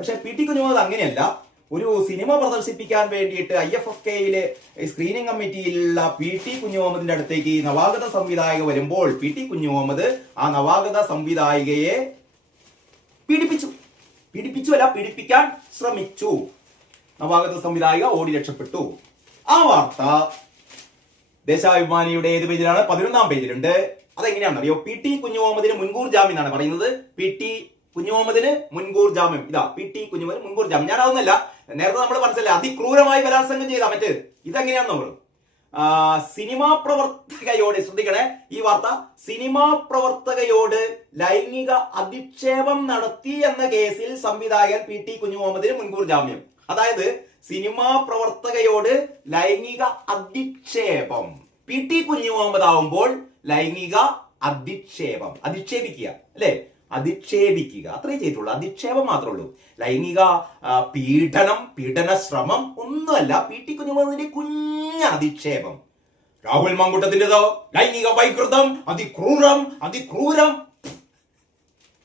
പക്ഷെ P T Kunjumuhammad അങ്ങനെയല്ല. ഒരു സിനിമ പ്രദർശിപ്പിക്കാൻ വേണ്ടിയിട്ട് IFFKയിലെ സ്ക്രീനിങ് കമ്മിറ്റിയിലുള്ള പി ടി കുഞ്ഞുമുഹമ്മദിന്റെ അടുത്തേക്ക് നവാഗത സംവിധായക വരുമ്പോൾ പി ടി കുഞ്ഞുമുഹമ്മദ് ആ നവാഗത സംവിധായികയെ പീഡിപ്പിക്കാൻ ശ്രമിച്ചു. നവാഗത സംവിധായിക ഓടി രക്ഷപ്പെട്ടു. ആ വാർത്ത ദേശാഭിമാനിയുടെ ഏത് പേജിലാണ്? 11-ാം പേജിലുണ്ട്. അതെങ്ങനെയാണെന്നറിയോ? പി ടി കുഞ്ഞുമുഹമ്മദിന് മുൻകൂർ ജാമ്യം എന്നാണ് പറയുന്നത്. പി ടി കുഞ്ഞുമുഹമ്മദിന് മുൻകൂർ ജാമ്യം. ഇതാ പി ടി കുഞ്ഞുമുഹമ്മദിന് മുൻകൂർ ജാമ്യം. ഞാനതൊന്നല്ല, നേരത്തെ നമ്മൾ മനസ്സിലായി അതിക്രൂരമായി ബലാത്സംഗം ചെയ്ത മറ്റേത്. ഇതെങ്ങനെയാണെന്ന് നമ്മൾ സിനിമാ പ്രവർത്തകയോട്, ശ്രദ്ധിക്കണേ ഈ വാർത്ത, സിനിമാ പ്രവർത്തകയോട് ലൈംഗിക അധിക്ഷേപം നടത്തി എന്ന കേസിൽ സംവിധായകൻ പി ടി കുഞ്ഞുമുഹമ്മദിന് മുൻകൂർ ജാമ്യം. അതായത് സിനിമാ പ്രവർത്തകയോട് ലൈംഗിക അധിക്ഷേപം, പി ടി കുഞ്ഞുമുഹമ്മദ് ആവുമ്പോൾ ലൈംഗിക അധിക്ഷേപിക്കുക അല്ലെ, അധിക്ഷേപിക്കുക അത്രേ ചെയ്തിട്ടുള്ളൂ. അധിക്ഷേപം മാത്രമേ ഉള്ളൂ. ലൈംഗിക പീഡന ശ്രമം ഒന്നുമല്ല. പി ടി കുഞ്ഞുമുഹമ്മദിന്റെ കുഞ്ഞ അധിക്ഷേപം. രാഹുൽ മാങ്കൂട്ടത്തിന്റേതോ ലൈംഗിക വൈകൃതം, അതിക്രൂരം